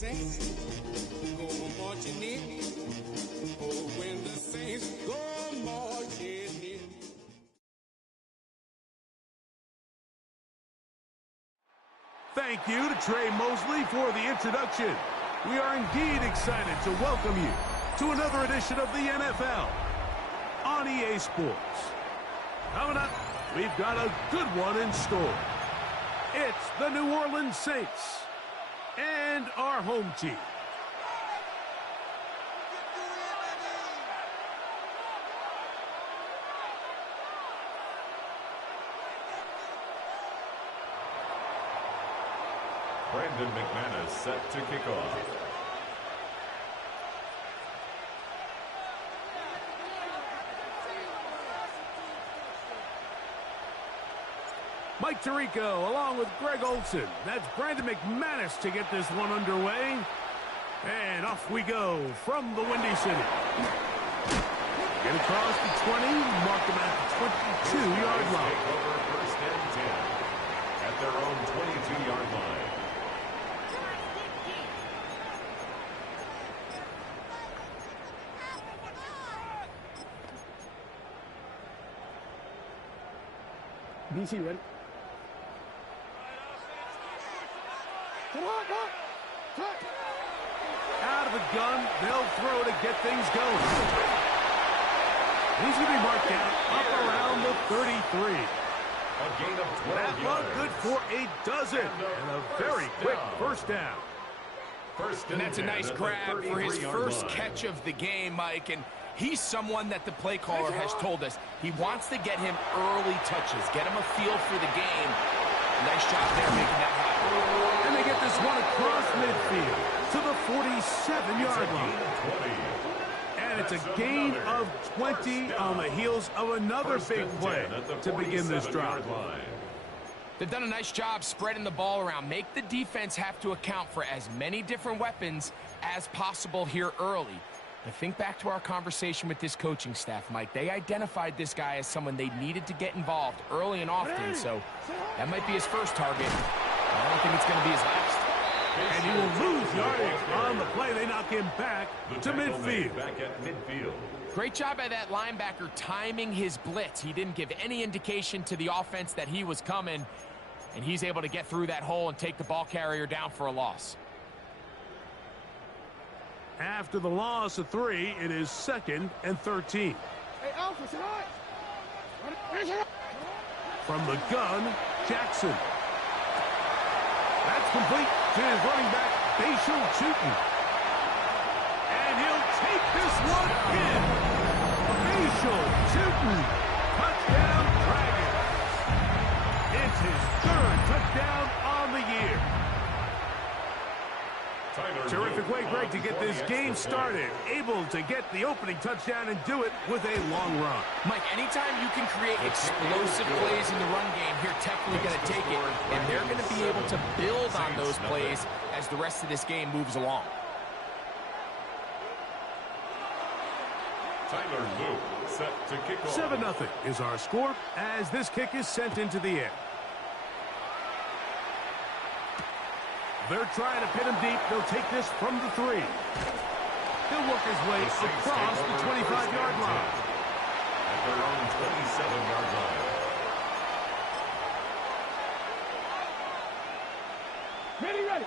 saints go marching in, oh, when the saints go marching in. Thank you to Trey Mosley for the introduction. We are indeed excited to welcome you to another edition of the NFL on EA Sports. Coming up, we've got a good one in store. It's the New Orleans Saints and our home team. Brandon McManus set to kick off. Mike Tirico along with Greg Olson. That's Brandon McManus to get this one underway. And off we go from the Windy City. Get across the 20, mark them at the 22-yard line. Take over first and 10 at their own 22-yard line. DC ready? Come on, go! Out of the gun, they'll throw to get things going. He's going to be marked down up around the 33. A gain of 12 That yards. one good for a dozen and a very quick first down. And that's a nice grab for his first catch of the game, Mike. And he's someone that the play caller has told us he wants to get him early touches, get him a feel for the game. Nice job there making that happen. And they get this one across midfield to the 47-yard line. And it's a gain of 20 on the heels of another big play to begin this drive. They've done a nice job spreading the ball around. Make the defense have to account for as many different weapons as possible here early. But think back to our conversation with this coaching staff, Mike. They identified this guy as someone they needed to get involved early and often, so that might be his first target. I don't think it's going to be his last. And he will lose yardage on the play. They knock him back to midfield. Back at midfield. Great job by that linebacker timing his blitz. He didn't give any indication to the offense that he was coming, and he's able to get through that hole and take the ball carrier down for a loss. After the loss of 3, it is 2nd and 13. Hey, Alpha, sit on! From the gun, Jackson. That's complete to his running back, Bashal Chutin. And he'll take this one in. Bashal Chutin. Touchdown, Dragons. It's his 3rd touchdown on the year. Terrific way, Greg, to get this game started. Able to get the opening touchdown and do it with a long run. Mike, anytime you can create explosive plays in the run game, you're definitely going to take it, and they're going to be able to build on those plays as the rest of this game moves along. Tyler Luke set to kick off. 7-0 is our score as this kick is sent into the air. They're trying to pin him deep. They'll take this from the 3. He'll work his way across the 25-yard line. At their own 27-yard line. Ready, ready!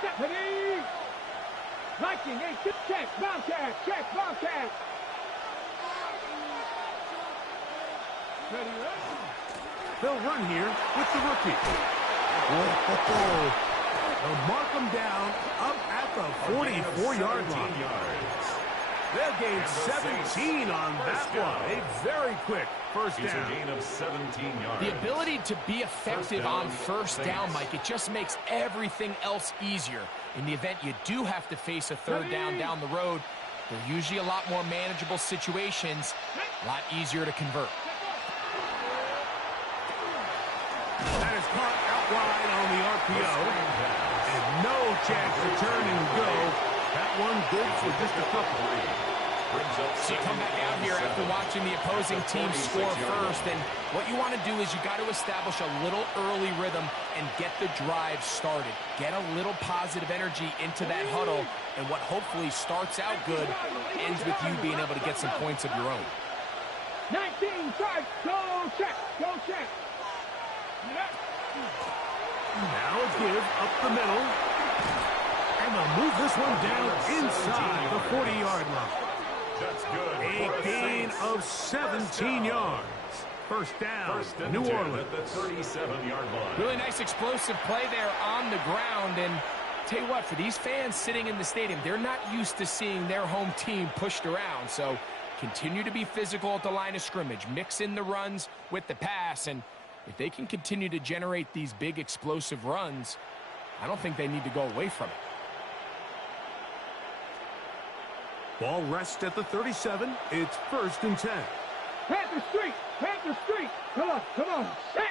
Step ready! Liking, hey, check, Bobcat, check, Bobcat! Ready, ready? They'll run here with the rookie. They'll mark him down up at the 44-yard line. They'll gain 17 on that one. A very quick first down. It's a gain of 17 yards. The ability to be effective on first down, Mike, it just makes everything else easier. In the event you do have to face a 3rd down the road, they're usually a lot more manageable situations, a lot easier to convert. That is caught out wide on the RPO. And no chance to turn and go. That one good for just a couple. So you come back out here after watching the opposing team score first, and what you want to do is you got to establish a little early rhythm and get the drive started. Get a little positive energy into that huddle, and what hopefully starts out good ends with you being able to get some points of your own. 19 strikes, go check, go check. Now a give up the middle. And they'll move this one down inside the 40-yard line. That's good. A gain of 17 yards. First down, New Orleans. At the 37-yard line. Really nice explosive play there on the ground, and tell you what, for these fans sitting in the stadium, they're not used to seeing their home team pushed around, so continue to be physical at the line of scrimmage, mix in the runs with the pass, and if they can continue to generate these big explosive runs, I don't think they need to go away from it. Ball rests at the 37. It's 1st and 10. Panther Street, Panther Street. Come on, set.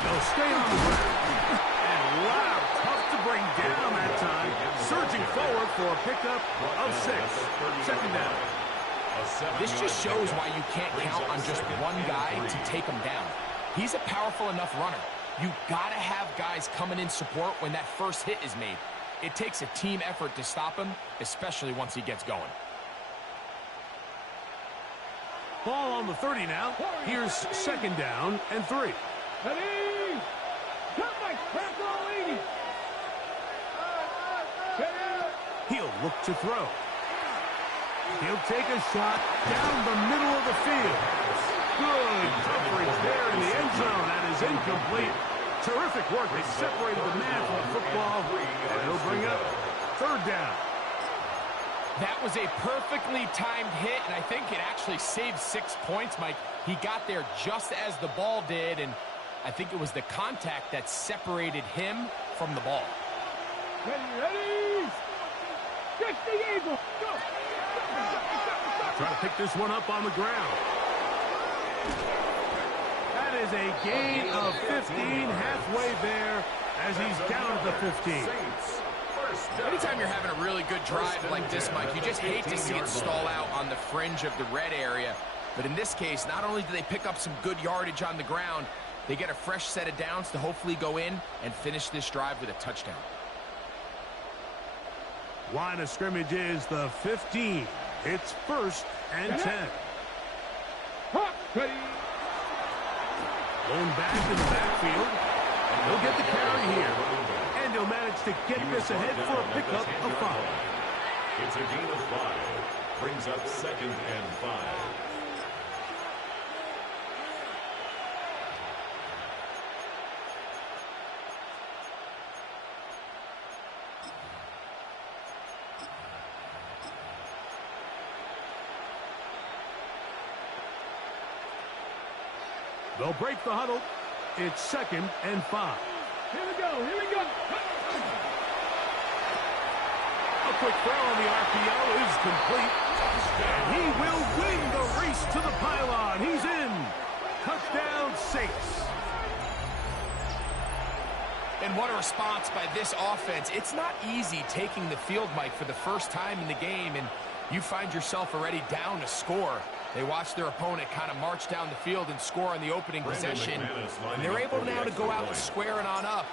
They'll stay on the ground. And wow, tough to bring down that time. Surging forward for a pickup of 6. Second down. This just shows why you can't count on just one guy to take him down. He's a powerful enough runner. You gotta have guys coming in support when that first hit is made. It takes a team effort to stop him, especially once he gets going. Ball on the 30 now. Here's 2nd down and 3. Ready? Come like Panther lady. He'll look to throw. He'll take a shot down the middle of the field. Good coverage there in the end zone. That is incomplete. Terrific work. They separated the man from the football. And it'll bring up 3rd down. That was a perfectly timed hit, and I think it actually saved 6 points, Mike. He got there just as the ball did, and I think it was the contact that separated him from the ball. Ready? Stretch the eagle. Go. Try to pick this one up on the ground. That is a gain of 15, halfway there as he's down at the 15. Anytime you're having a really good drive like this, Mike, you just hate to see it stall out on the fringe of the red area. But in this case, not only do they pick up some good yardage on the ground, they get a fresh set of downs to hopefully go in and finish this drive with a touchdown. Line of scrimmage is the 15. It's 1st and 10. Ready? Going back in the backfield. And he'll get the carry here. And he'll manage to get this ahead for a pickup of 5. It's a gain of 5. Brings up 2nd and 5. They'll break the huddle. It's 2nd and 5. Here we go. A quick throw on the RPO is complete. And he will win the race to the pylon. He's in. Touchdown, Saints. And what a response by this offense. It's not easy taking the field, Mike, for the first time in the game, and you find yourself already down to score. They watch their opponent kind of march down the field and score on the opening possession. And they're able now to go out and square it on up.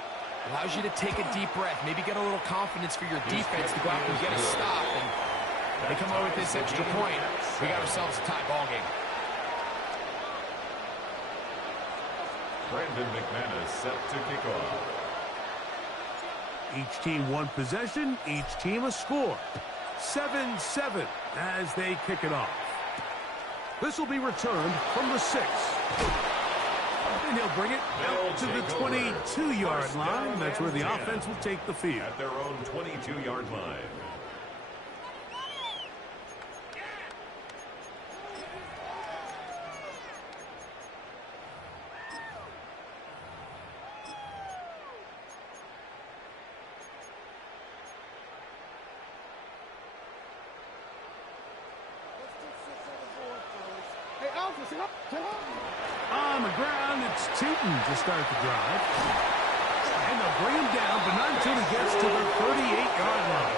Allows you to take a deep breath, maybe get a little confidence for your defense to go out and get a stop. And they come over with this extra point. We got ourselves a tie ball game. Brandon McManus set to kick off. Each team one possession, each team a score. 7-7 as they kick it off. This will be returned from the 6. And he'll bring it out to the 22-yard line. That's where the offense will take the field. At their own 22-yard line. On the ground, it's Tootin to start the drive. And they'll bring him down, but not until he gets to the 38-yard line.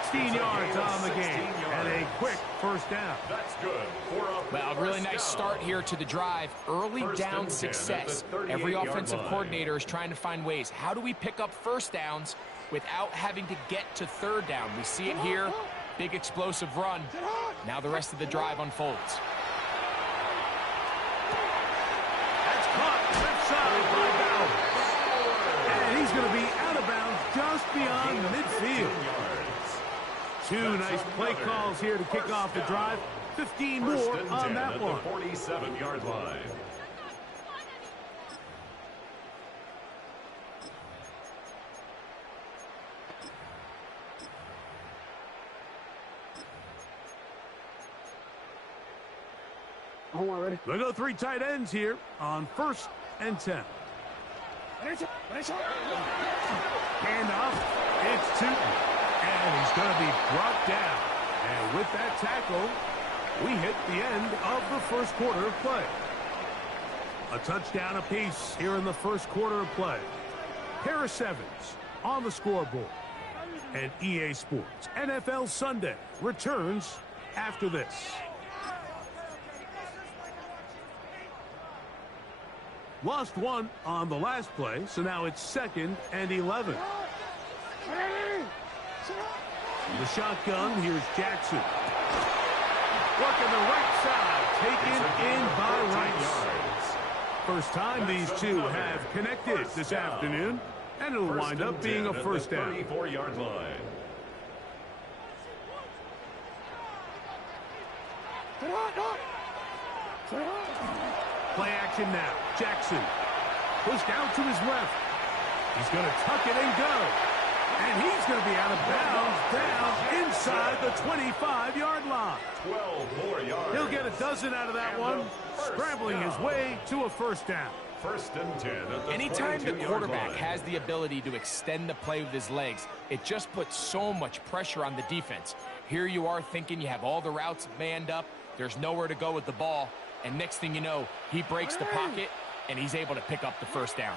16 yards on the game and a quick first down. That's good for a Well, really nice start here to the drive. Early down success. Every offensive coordinator is trying to find ways. How do we pick up first downs without having to get to third down? We see it here. Big explosive run. Now the rest of the drive unfolds. That's caught left side by Bowers. And he's going to be out of bounds just beyond midfield. 2 nice play calls here to kick off the drive. 15 more on that one. 47-yard line. They'll go 3 tight ends here on 1st and 10. Handoff. It's Tootin. And he's going to be brought down. And with that tackle, we hit the end of the first quarter of play. A touchdown apiece here in the first quarter of play. Pair of 7s on the scoreboard. And EA Sports NFL Sunday returns after this. Lost 1 on the last play, so now it's 2nd and 11. The shotgun, here's Jackson. Working the right side, taken in by Rice. First time these two have connected this afternoon, and it'll wind up being a first down. 34-yard line. Play action now. Jackson pushed out to his left. He's going to tuck it and go. And he's going to be out of bounds down inside the 25-yard line. 12 more yards. He'll get a dozen out of that one, scrambling his way to a first down. 1st and 10 at the Anytime the 22-yard quarterback line. has the ability to extend the play with his legs, it just puts so much pressure on the defense. Here you are thinking you have all the routes manned up. There's nowhere to go with the ball. And next thing you know, he breaks the pocket, and he's able to pick up the first down.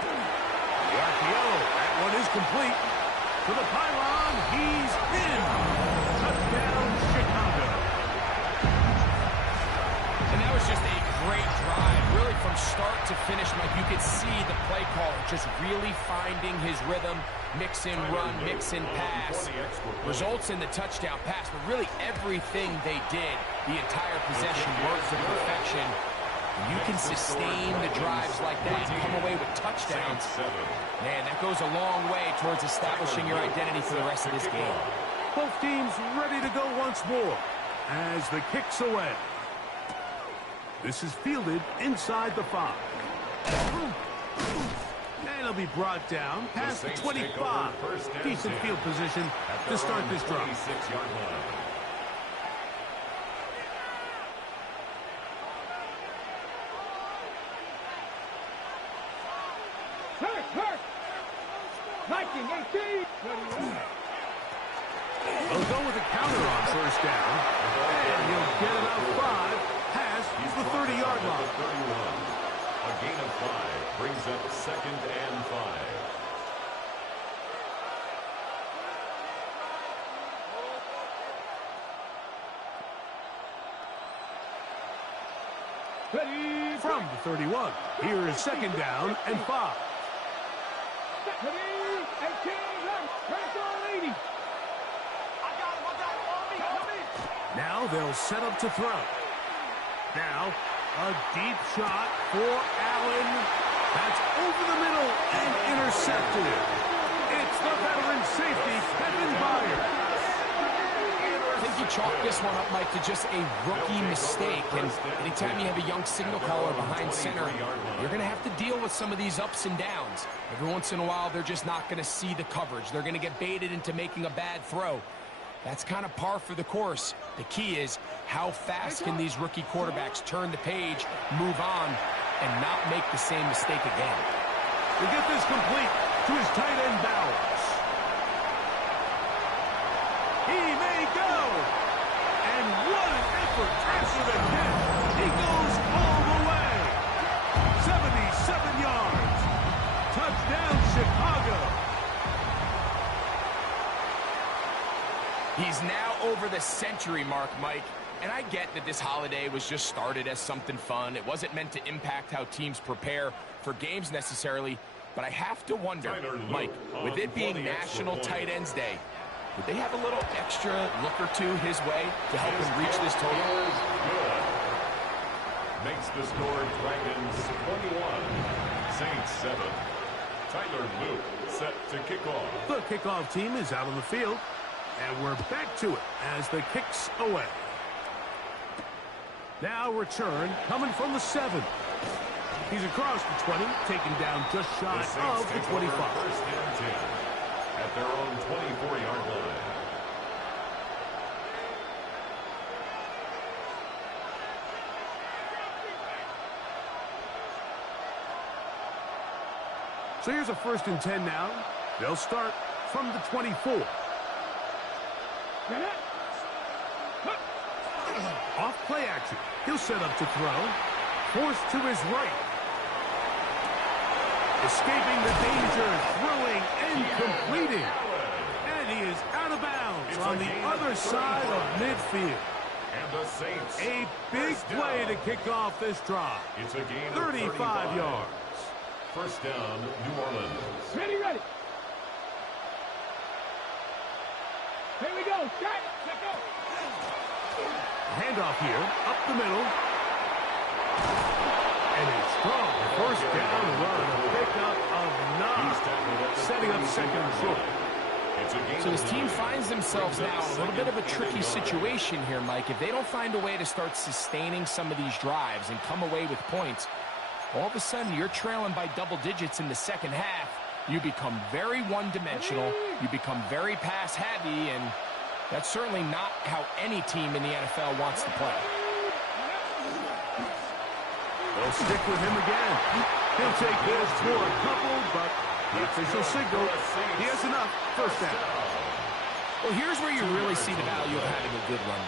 The RPO, that one is complete. To the pylon, he's in. Touchdown, Chicago. And that was just a great drive. Really from start to finish, Mike, you could see the play caller just really finding his rhythm. Mix in run, mix in pass. Results in the touchdown pass, but really everything they did, the entire possession worked to perfection. And you can sustain the drives like that and come away with touchdowns. Man, that goes a long way towards establishing your identity for the rest of this game. Both teams ready to go once more as the kick's away. This is fielded inside the 5. And it'll be brought down past the 25. Decent field position to start this drive. 26-yard line. Hurt! 19, 18. They'll go with a counter on first down. And he'll get about 5 past the 30-yard line. 31. A gain of 5 brings up 2nd and 5. Ready. From the 31, here is 2nd down and 5. Ready. 18. Ready for 80. Now they'll set up to throw. Now, a deep shot for Allen. That's over the middle and intercepted. It's the veteran safety, Kevin Byard. I think you chalk this one up, Mike, to just a rookie mistake. And anytime you have a young signal caller behind center, you're going to have to deal with some of these ups and downs. Every once in a while, they're just not going to see the coverage. They're going to get baited into making a bad throw. That's kind of par for the course. The key is how fast can these rookie quarterbacks turn the page, move on, and not make the same mistake again. We get this complete to his tight end Bowers. He may go. And what an effort after the catch. He goes all the way. 77 yards. Touchdown, Chicago. over the century mark, Mike. And I get that this holiday was just started as something fun. It wasn't meant to impact how teams prepare for games necessarily. But I have to wonder, Mike, with it being National Tight Ends Day, would they have a little extra look or two his way to help him reach this total? Good. Makes the score Dragons 21, Saints 7. Tyler Luke set to kick off. The kickoff team is out on the field, and we're back to it as the kick's away. Now return coming from the 7. He's across the 20, taken down just shy of the 25. First and 10 at their own 24-yard line. So here's a 1st and 10 now. They'll start from the 24. Off play action. He'll set up to throw. Forced to his right. Escaping the danger, throwing and completing. And he is out of bounds on the other side of midfield. And the Saints. A big play to kick off this drive. It's a gain of 35 yards. First down, New Orleans. Ready. Here we go. Shot. Let's go. Handoff here, up the middle. And a strong first down run. A pickup of 9. Setting up 2nd and short. So his team finds themselves now in a little bit of a tricky situation here, Mike. If they don't find a way to start sustaining some of these drives and come away with points, all of a sudden you're trailing by double digits in the second half. You become very one-dimensional. You become very pass-heavy, and that's certainly not how any team in the NFL wants to play. They'll stick with him again. He'll take this for a couple, but the official signal, he has enough. First down. Well, here's where you really see the value of having a good run.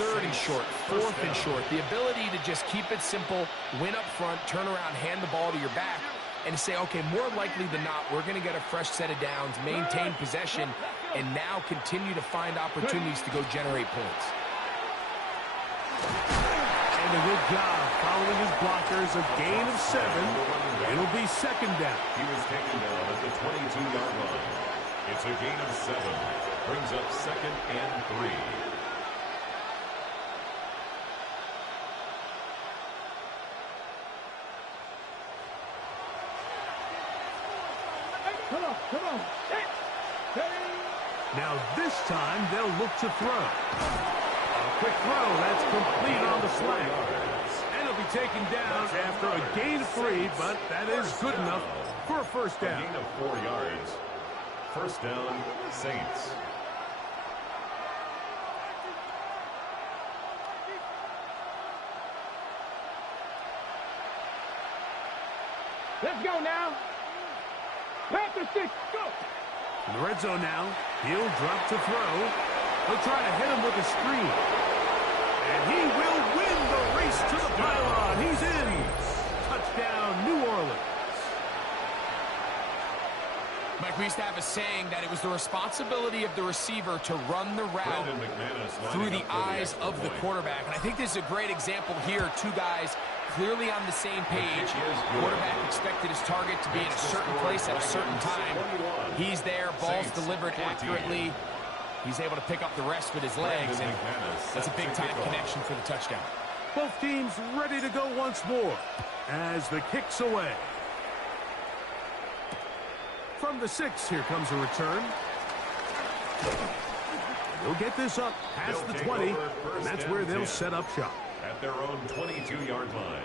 3rd and short, 4th and short. The ability to just keep it simple, win up front, turn around, hand the ball to your back, and say, okay, more likely than not, we're going to get a fresh set of downs, maintain possession, and now continue to find opportunities to go generate points. And a good job following his blockers. A gain of 7. It'll be 2nd down. He was taken down at the 22-yard line. It's a gain of 7. Brings up 2nd and 3. Come on. Now this time they'll look to throw. A quick throw. That's complete on the slant. And it'll be taken down after a gain of 3, but that is good enough for a first down. A gain of 4 yards. First down, Saints. Let's go now. Panther 6, go. In the red zone now, he'll drop to throw. He'll try to hit him with a screen. And he will win the race to the pylon. He's in. Touchdown, New Orleans. Mike, we used to have a saying that it was the responsibility of the receiver to run the route through the eyes of the quarterback. And I think this is a great example here. Two guys clearly on the same page. Quarterback expected his target to be in a certain place at a certain time. He's there, ball's delivered accurately. He's able to pick up the rest with his legs, and that's a big-time connection for the touchdown. Both teams ready to go once more as the kick's away. From the 6, here comes a return. They'll get this up past the 20, and that's where they'll set up shop. At their own 22-yard line.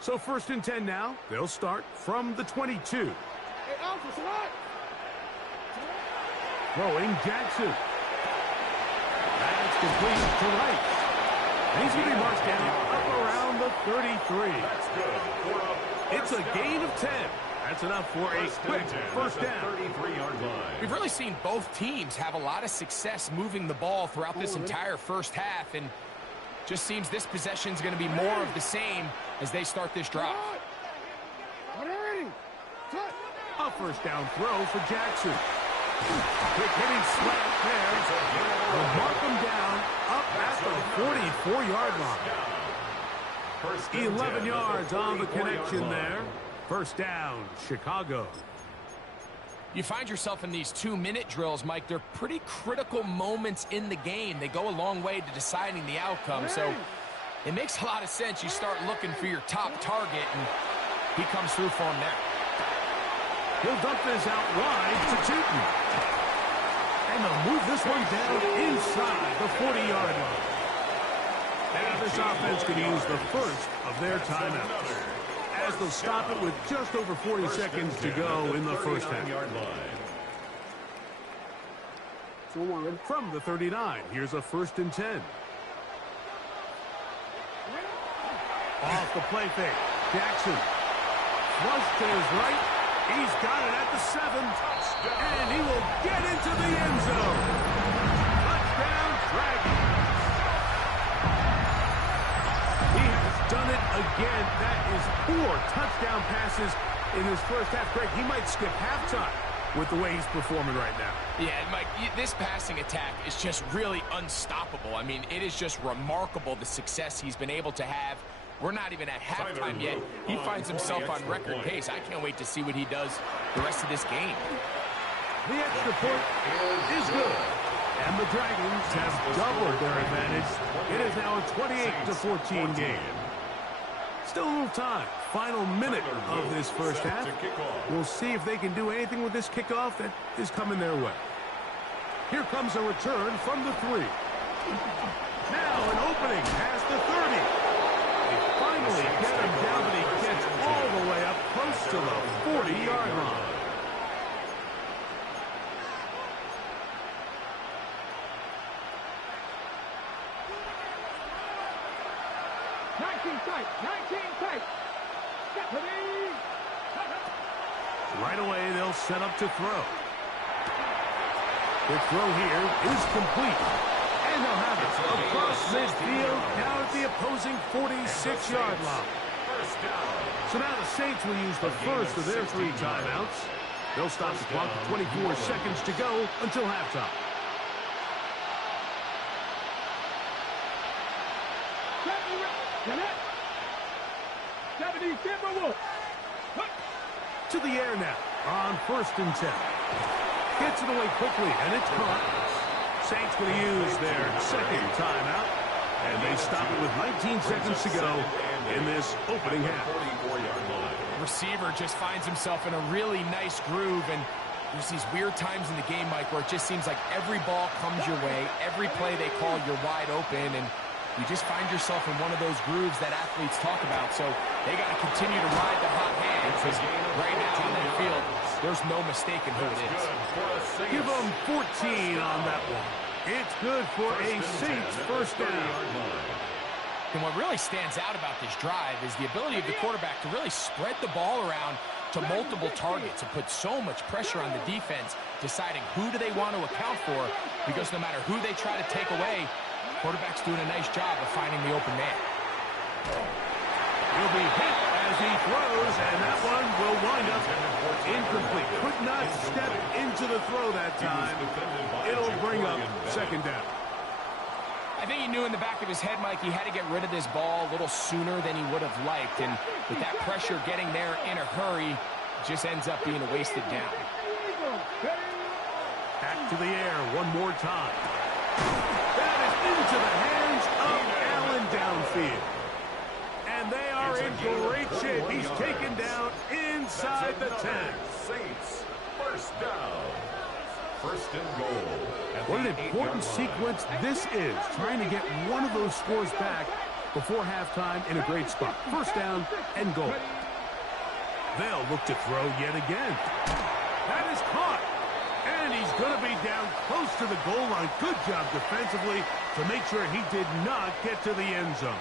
So 1st and 10 now. They'll start from the 22. Hey, Alpha, what? Throwing Jackson. That's complete to Rice. And he's going to be marched down up around the 33. That's good. It's a gain of 10. That's enough for a quick first down. 33-yard line. We've really seen both teams have a lot of success moving the ball throughout this entire first half, and just seems this possession is going to be more of the same as they start this drive. What are you? A first down throw for Jackson. Quick hitting slant there. Will mark him down up at the 44-yard line. 11 yards on the connection there. First down, Chicago. You find yourself in these 2-minute drills, Mike. They're pretty critical moments in the game. They go a long way to deciding the outcome. So it makes a lot of sense. You start looking for your top target, and he comes through for him there. He'll dump this out wide to Tootin. And they'll move this one down inside the 40-yard line. Now this offense can use the first of their timeouts, as they'll stop it with just over 40 seconds to go in the first half. From the 39, here's a 1st and 10. Off the play fake, Jackson. Flush to his right. He's got it at the 7. And he will get into the end zone. Touchdown, Dragons. He has done it again. That is 4 touchdown passes in his first half. Greg, he might skip halftime with the way he's performing right now. Yeah, Mike, this passing attack is just really unstoppable. I mean, it is just remarkable the success he's been able to have. We're not even at halftime yet. He finds himself on record pace. I can't wait to see what he does the rest of this game. The extra point is good. And the Dragons have doubled their advantage. It is now a 28-14 game. Still a little time. Final minute of this first half. We'll see if they can do anything with this kickoff that is coming their way. Here comes a return from the 3. Now an opening past the 30. They finally get him down, but he gets all the way up close to the 40-yard line. Right away, they'll set up to throw. The throw here is complete. And they'll have it across midfield, down at the opposing 46-yard line. So now the Saints will use the first of their 3 timeouts. They'll stop the clock with 24 seconds to go until halftime. To the air now on 1st and 10. Gets it away quickly, and it's caught. Saints going to use their 2nd timeout, and they stop it with 19 seconds to go in this opening half. Receiver just finds himself in a really nice groove, and there's these weird times in the game, Mike, where it just seems like every ball comes your way, every play they call, you're wide open, and you just find yourself in one of those grooves that athletes talk about. So they got to continue to ride the hot hand, because right now on that field, there's no mistaking who it is. Give them 14 on that one. It's good for a Saints first down. And what really stands out about this drive is the ability of the quarterback to really spread the ball around to multiple targets and put so much pressure on the defense, deciding who do they want to account for, because no matter who they try to take away, quarterback's doing a nice job of finding the open man. He'll be hit as he throws, and that one will wind up incomplete. Could not step into the throw that time. It'll bring up 2nd down. I think he knew in the back of his head, Mike, he had to get rid of this ball a little sooner than he would have liked. And with that pressure getting there in a hurry, it just ends up being a wasted down. Back to the air one more time. That is into the hands of Allen downfield. And they are in great shape. He's taken down inside the 10. Saints, first down. 1st and goal. What an important sequence this is, trying to get one of those scores back before halftime in a great spot. 1st down and goal. They'll look to throw yet again. That is caught. And he's going to be down close to the goal line. Good job defensively to make sure he did not get to the end zone.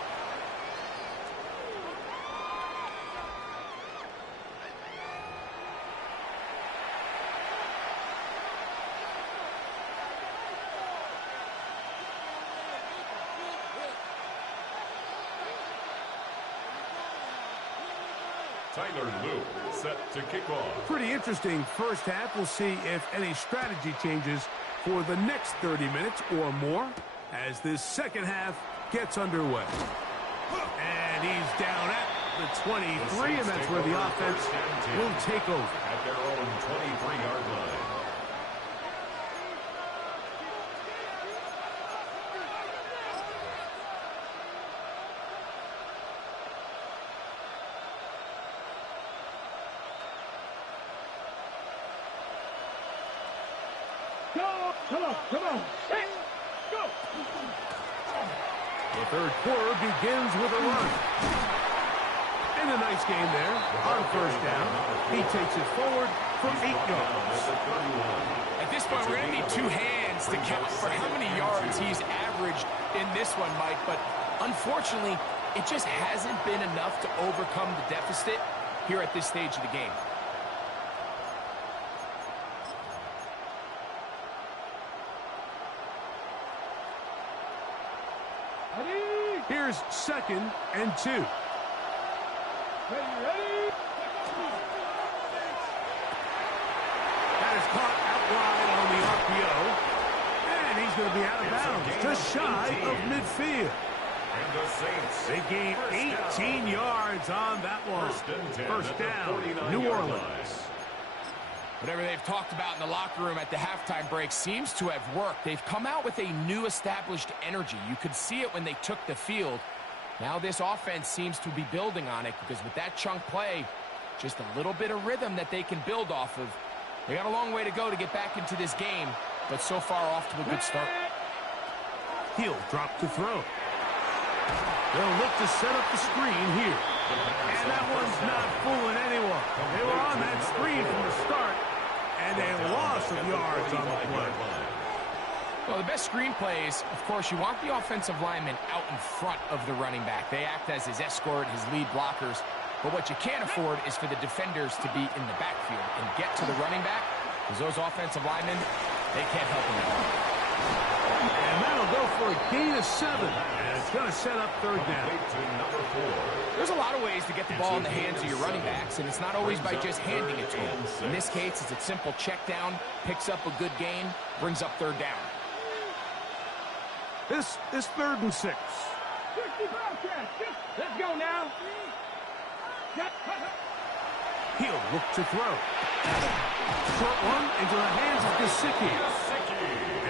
Tyler Luke set to kick off. Pretty interesting first half. We'll see if any strategy changes for the next 30 minutes or more as this second half gets underway. And he's down at the 23, and that's where the offense will take over. At their own 23-yard line. Come on. Hey, go. The third quarter begins with a run. And a nice game there on first down. He takes it forward from 8 yards. At this point, we're going to need two hands to count for how many yards he's averaged in this one, Mike. But unfortunately, it just hasn't been enough to overcome the deficit here at this stage of the game. Here's 2nd and 2. Ready? That is caught out wide on the RPO. And he's going to be out of bounds, just shy of midfield. And the Saints. They gain 18 yards on that one. First down, New Orleans. Whatever they've talked about in the locker room at the halftime break seems to have worked. They've come out with a new established energy. You could see it when they took the field. Now this offense seems to be building on it because with that chunk play, just a little bit of rhythm that they can build off of. They got a long way to go to get back into this game, but so far off to a good start. He'll drop to throw. They'll look to set up the screen here. And that one's not fooling anyone. They were on that screen from the start, and a loss of yards on the play. Well, the best screen plays, of course, you want the offensive lineman out in front of the running back. They act as his escort, his lead blockers. But what you can't afford is for the defenders to be in the backfield and get to the running back, because those offensive linemen, they can't help him out. And that'll go for a gain of 7. And it's going to set up third down. There's a lot of ways to get the ball in the hands of your running backs, and it's not always by just handing it to them. In this case, it's a simple check down, picks up a good gain, brings up third down. This is 3rd and 6. 60 Let's go now. He'll look to throw. Short one into the hands of Gesicki.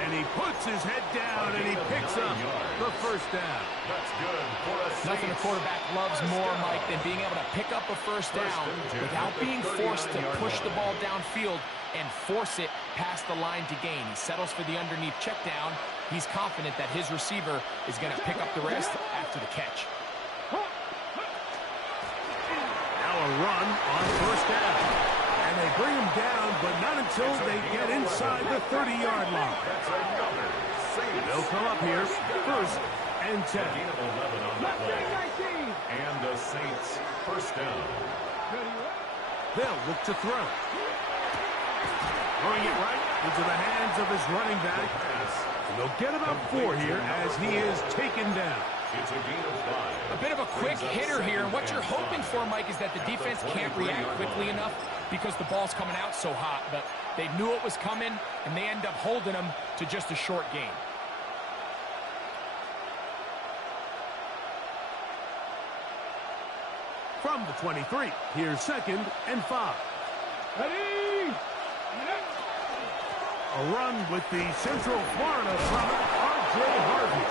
And he puts his head down and he picks up the first down. That's good for a Nothing a quarterback loves more, Mike, than being able to pick up a first down without being forced to push the ball downfield and force it past the line to gain. He settles for the underneath check down. He's confident that his receiver is going to pick up the rest after the catch. Now a run on first down. And they bring him down, but not until they get inside the 30-yard line. They'll come up here, 1st and 10. And the Saints first down. They'll look to throw. Throwing it right into the hands of his running back. And they'll get about 4 here as he is taken down. It's a gain of 5. A bit of a quick hitter here, and what you're hoping for, Mike, is that the defense can't react quickly enough because the ball's coming out so hot. But they knew it was coming, and they end up holding them to just a short gain. From the 23, here's 2nd and 5. Ready? A run with the Central Florida product, R.J. Harvey.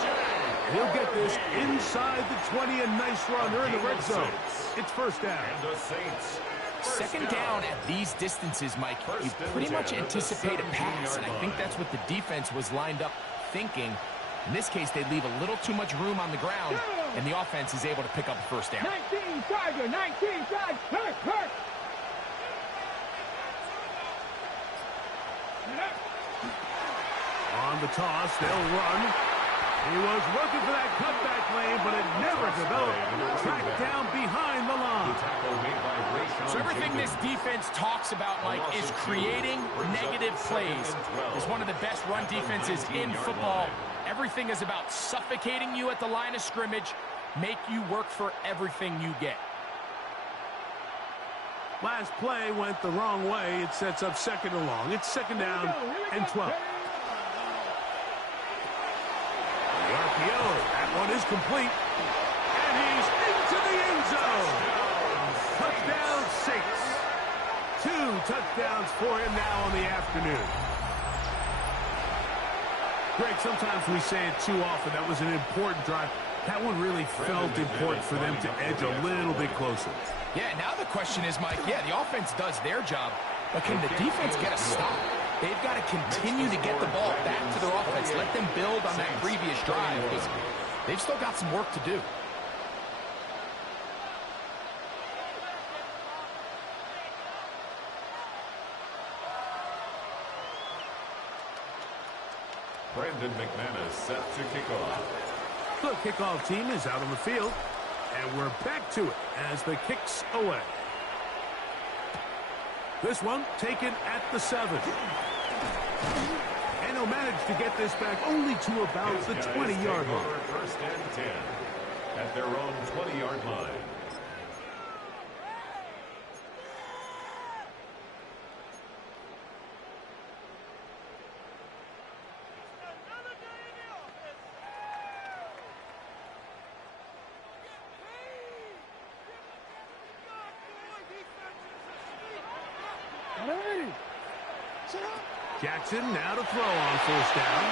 He'll get this inside the 20, a nice run. They're in the red zone. It's first down. And the Saints. Second down at these distances, Mike, you pretty much anticipate a pass, and I think that's what the defense was lined up thinking. In this case, they leave a little too much room on the ground, and the offense is able to pick up a first down. 19 Tiger, 19 Tiger, hurt. On the toss, they'll run. He was looking for that cutback lane, but it never developed. Tracked down behind the line. So everything this defense talks about, Mike, is creating negative plays. It's one of the best run defenses in football. Everything is about suffocating you at the line of scrimmage, make you work for everything you get. Last play went the wrong way. It sets up second and long. It's second down and 12. The RPO. That one is complete. And he's into the end zone. Touchdown, Saints. 2 touchdowns for him now on the afternoon. Greg, sometimes we say it too often. That was an important drive. That one really felt important for them to edge a little bit closer. Yeah, now the question is, Mike, yeah, the offense does their job, but can the defense get a stop? They've got to continue to get the ball back to their offense. Let them build on that previous drive because they've still got some work to do. Brandon McManus set to kick off. The kickoff team is out on the field, and we're back to it as the kick's away. This one taken at the 7. And he'll manage to get this back only to about the 20-yard line. First and 10 at their own 20-yard line. Jackson now to throw on first down.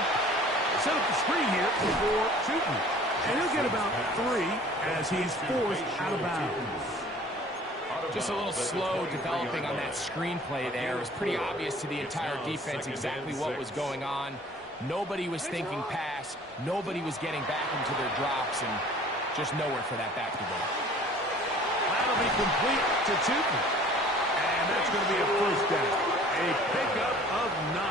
Set up the screen here for Tootin. And he'll get about 3 as he's forced out of bounds. Just a little slow developing on that screenplay there. It was pretty obvious to the entire defense exactly what was going on. Nobody was thinking pass. Nobody was getting back into their drops, and just nowhere for that back to go. That'll be complete to Tootin. And that's going to be a first down. A pickup of 9.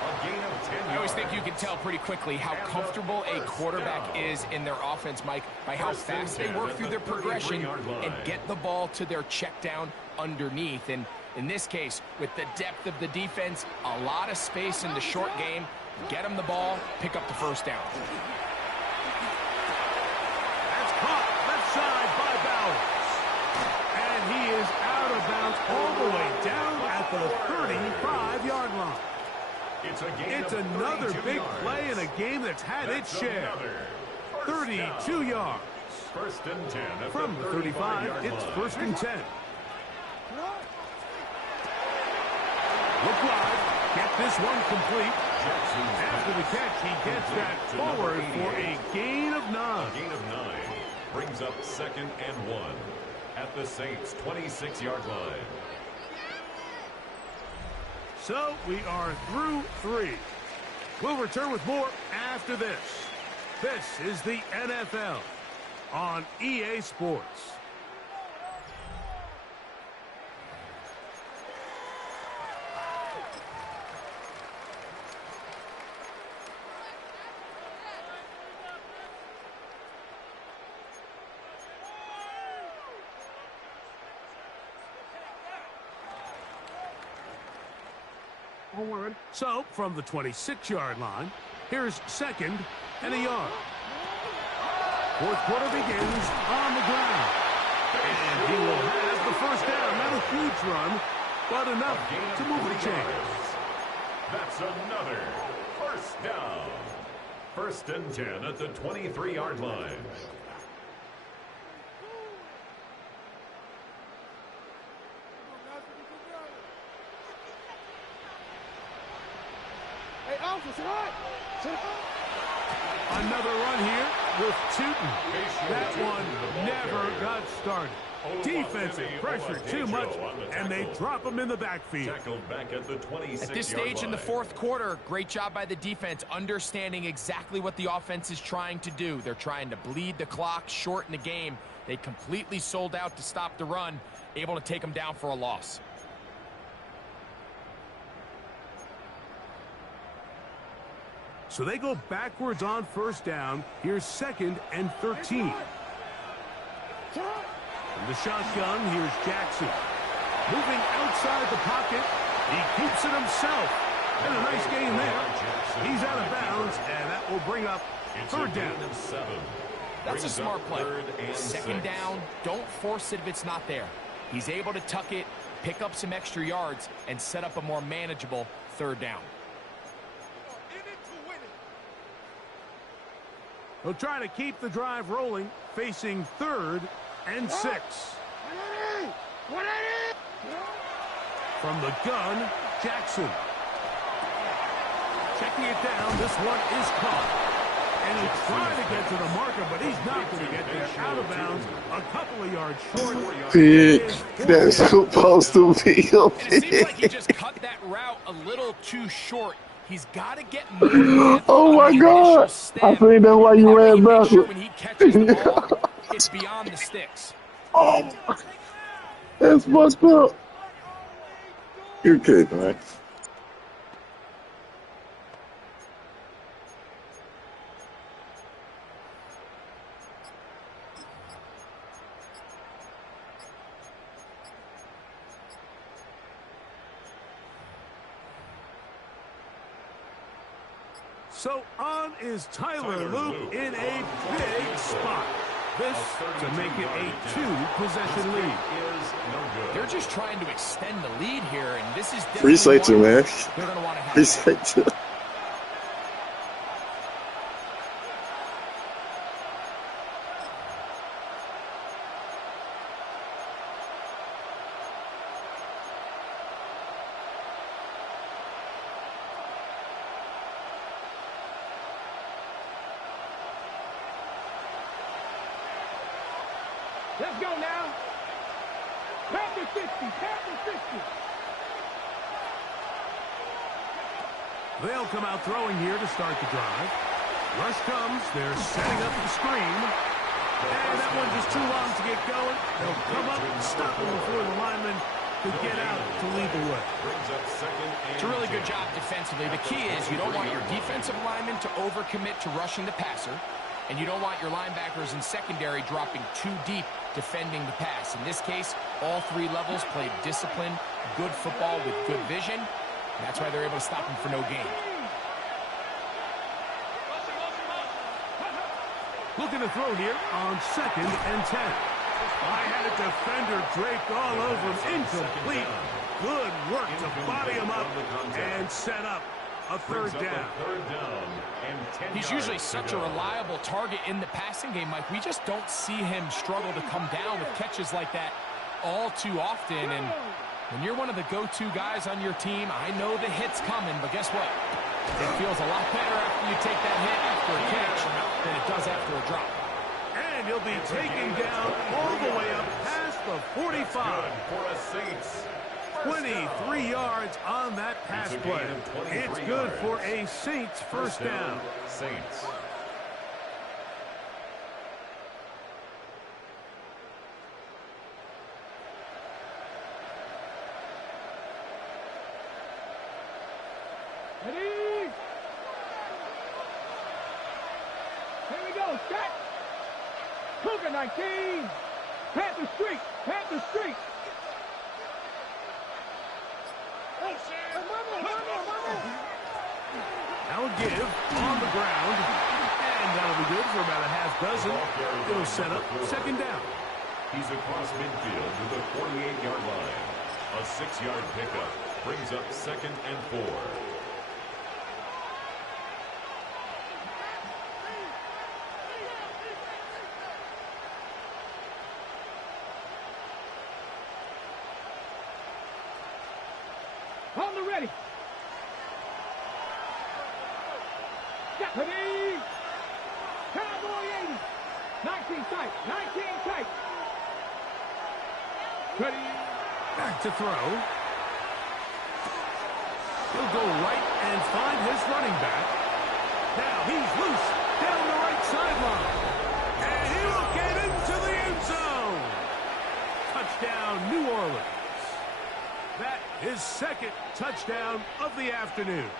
A gain of 10 yards. I always think you can tell pretty quickly how comfortable a quarterback is in their offense, Mike, by how fast they work through their progression and get the ball to their check down underneath. And in this case, with the depth of the defense, a lot of space in the short game, get them the ball, pick up the first down. That's caught left side by Bowers. And he is out of bounds all the way down at the 35-yard line. It's another big play in a game that's had its share. 32 yards. First and 10 from the 35, it's first and 10. Look wide. Get this one complete. After the catch, he gets that forward for a gain of 9. A gain of 9 brings up second and 1 at the Saints' 26-yard line. So we are through 3. We'll return with more after this. This is the NFL on EA Sports. So, from the 26-yard line, here's second and a yard. Fourth quarter begins on the ground. And he will have the first down. Not a huge run, but enough to move the chains. That's another first down. First and 10 at the 23-yard line. Another run here with Tootin. That one never got started. Defensive pressure too much, and they drop him in the backfield. Back at the 26-yard At this stage in the fourth quarter, great job by the defense, understanding exactly what the offense is trying to do. They're trying to bleed the clock, shorten the game. They completely sold out to stop the run, able to take them down for a loss. So they go backwards on first down. Here's second and 13. From the shotgun, here's Jackson. Moving outside the pocket. He keeps it himself. And a nice gain there. He's out of bounds, and that will bring up third down. That's a smart play. Second down, don't force it if it's not there. He's able to tuck it, pick up some extra yards, and set up a more manageable third down. They'll try to keep the drive rolling, facing 3rd and 6. From the gun, Jackson. Checking it down, this one is caught. And he's trying to get to the marker, but he's not going to get there. Out of bounds, a couple of yards short. Yeah, that's supposed to be And it seems like he just cut that route a little too short. He's got to get more. Oh my God! I think that's why you ran backwards. Sure when he catches the ball, it's beyond the sticks. Oh, that's fucked up. You're kidding, man. So on is Tyler Luke in a big spot. This to make it a 2-possession lead. They're just trying to extend the lead here, and this is definitely Appreciate you, man. they're going to want to have. Appreciate you. Let's go now. Panther 60, Panther 60. They'll come out throwing here to start the drive. Rush comes. They're setting up the screen. And that one just too long to get going. They'll come up and stop him before the lineman could get out to lead the way. It's a really good job defensively. The key is you don't want your defensive lineman to overcommit to rushing the passer, and you don't want your linebackers in secondary dropping too deep defending the pass. In this case, all 3 levels played disciplined, good football with good vision. And that's why they're able to stop him for no gain. Looking to throw here on 2nd and 10. I had a defender draped all over him. Incomplete. Good work to body him up and set up a 3rd down. He's usually such a reliable target in the passing game, Mike. We just don't see him struggle to come down with catches like that all too often. And when you're one of the go-to guys on your team, I know the hit's coming, but guess what? It feels a lot better after you take that hit after a catch than it does after a drop. And he'll be taken down all the way up past the 45. 23 yards on that pass play. It's good for a Saints first down. Saints. Ready? Here we go, set. Cougar 19. Panther Street, Panther Street. Now a give on the ground. And that'll be good for about a half dozen. It'll set up 2nd down. He's across midfield to the 48-yard line. A 6-yard pickup brings up 2nd and 4. On the ready. Ready. Cowboy 80. 19 tight. 19 tight. Ready. Back to throw. He'll go right and find his running back. Now he's loose down the right sideline. And he will get into the end zone. Touchdown, New Orleans. That is 2nd touchdown of the afternoon.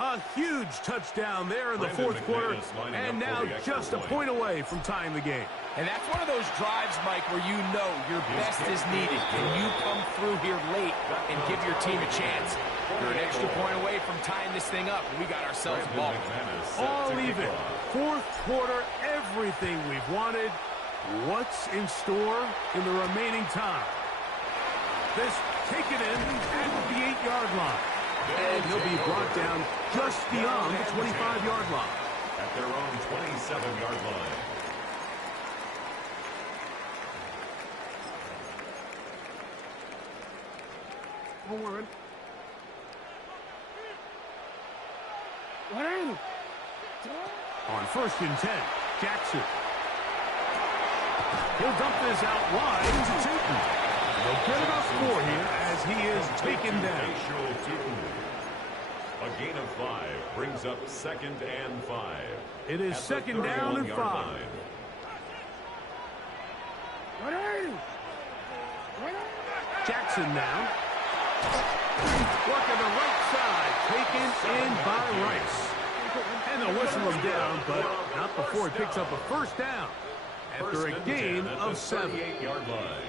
A huge touchdown there in the 4th quarter, and now just a point away from tying the game. And that's one of those drives, Mike, where you know your best is needed. Can you come through here late and give your team a chance? You're an extra point away from tying this thing up, and we got ourselves a ball. All even. 4th quarter, everything we've wanted. What's in store in the remaining time? This taken in at the 8-yard line. And he'll be brought down just beyond the 25-yard line. At their own 27-yard line. Forward. On 1st and 10, Jackson. He'll dump this out wide to Tootin. They'll get enough score here as he is taken down. A gain of 5 brings up 2nd and 5. It is 2nd down and 5. Jackson now. Working the right side. Taken in by Rice. And they'll whistle him down, but not before he picks up a 1st down. After a gain of 7. 38-yard line.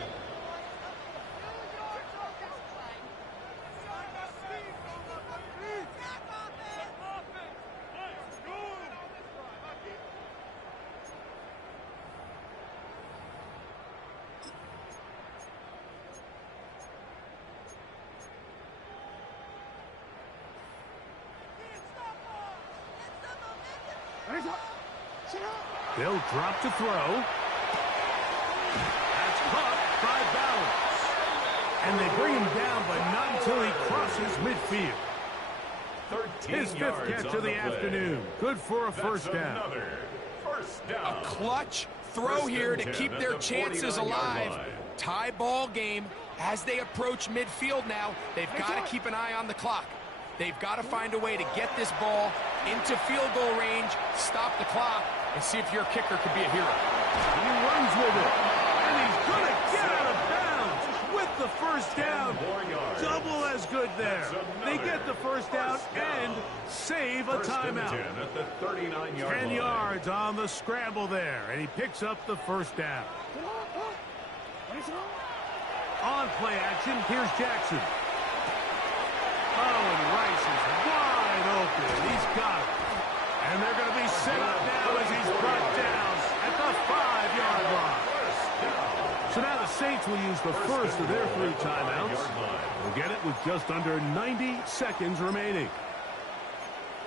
They'll drop to throw. That's caught by Bowers. And they bring him down, but not until he crosses midfield. His 5th catch of the afternoon. Good for a 1st down. A clutch throw here to keep their chances alive. Tie ball game as they approach midfield now. They've got to keep an eye on the clock. They've got to find a way to get this ball into field goal range, stop the clock, and see if your kicker could be a hero. He runs with it, and he's going to get out of bounds with the 1st down. Double as good there. They get the 1st down and save a timeout. 10 yards on the scramble there, and he picks up the 1st down. On play action, here's Jackson. Oh, and Rice is wide open. He's got it. And they're going to be set up now as he's brought down at the 5-yard line. So now the Saints will use the first of their 3 timeouts. They'll get it with just under 90 seconds remaining.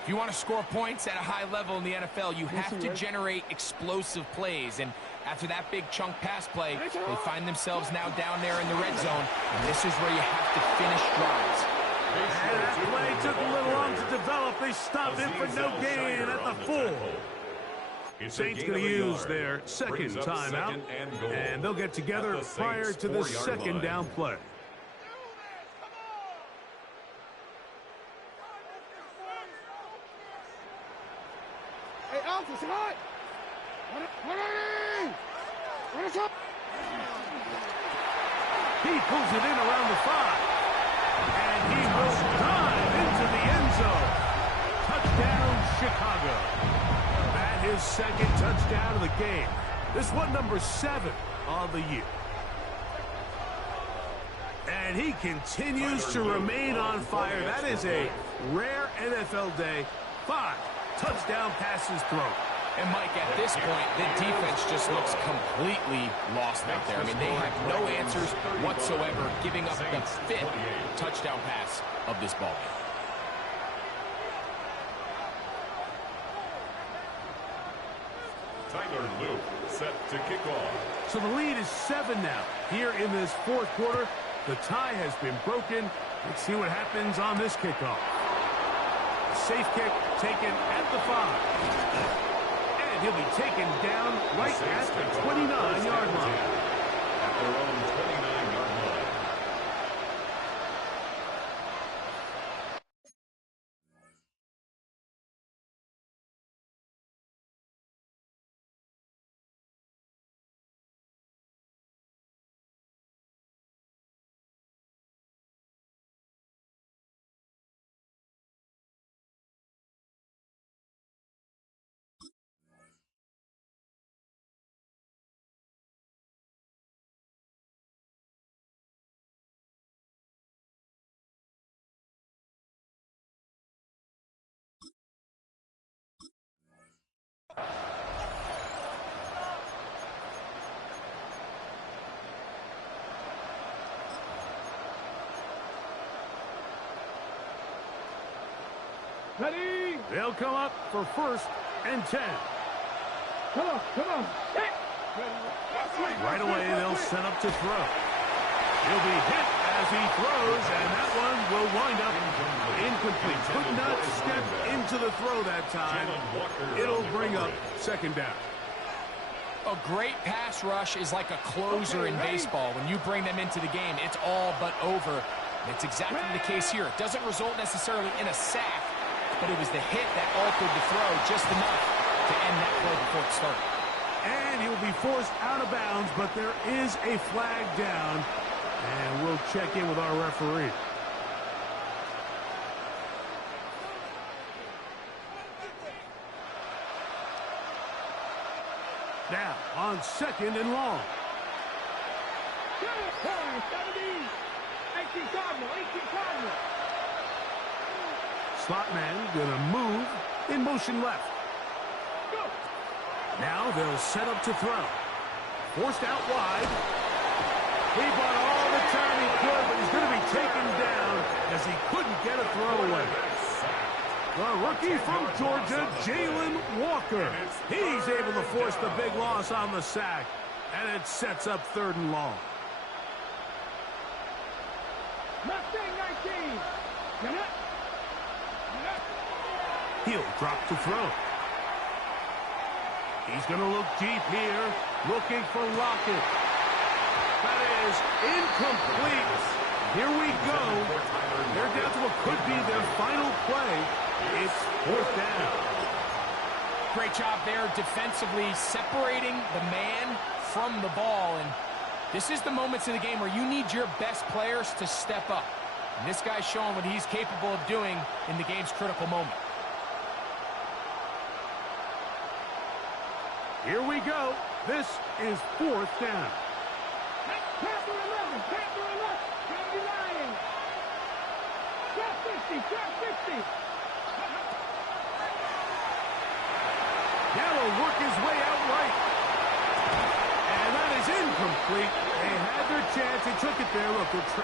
If you want to score points at a high level in the NFL, you have to generate explosive plays. And after that big chunk pass play, they find themselves now down there in the red zone. And this is where you have to finish drives. And that play took a little long to develop. They stopped him for no gain at the 4. Saints going to use their 2nd timeout, and they'll get together prior to the 2nd down play. Hey, Alpha, say hi. He pulls it in around the 5. And he will dive into the end zone. Touchdown, Chicago. That is 2nd touchdown of the game. This one number 7 on the year. And he continues to remain on fire. That is a rare NFL day. 5 touchdown passes thrown. And, Mike, at this point, the defense just looks completely lost out there. I mean, they have no answers whatsoever, giving up the 5th touchdown pass of this ball game. Tyler Luke set to kick off. So the lead is 7 now. Here in this 4th quarter, the tie has been broken. Let's see what happens on this kickoff. A safe kick taken at the 5. And he'll be taken down right at the 29-yard line. At their own 29. Ready? They'll come up for 1st and 10. Come on, come on. Hit. Right away, they'll set up to throw. He'll be hit as he throws, and that one will wind up incomplete. Could not step into the throw that time. It'll bring up 2nd down. A great pass rush is like a closer in baseball. When you bring them into the game, it's all but over. And it's exactly the case here. It doesn't result necessarily in a sack, but it was the hit that altered the throw just enough to end that play before it started. And he'll be forced out of bounds, but there is a flag down. And we'll check in with our referee. Now, on 2nd and long. 17. 18 Cardinal, 18 Cardinal. Slot man gonna move in motion left. Go. Now they'll set up to throw. Forced out wide. He bought all the time he could, but he's going to be taken down as he couldn't get a throw away. The rookie from Georgia, Jalen Walker. He's able to force the big loss on the sack, and it sets up 3rd and long. Mustang 19. He'll drop to throw. He's going to look deep here, looking for Lockett. That is incomplete. Here we go. They're down to what could be their final play. It's 4th down. Great job there defensively, separating the man from the ball. And this is the moments of the game where you need your best players to step up. And this guy's showing what he's capable of doing in the game's critical moment. Here we go. This is 4th down. Panther 11, Panther 11, County Lions. 12-60, 12-60. Now he'll work his way out right. And that is incomplete. They had their chance. He took it there. Look,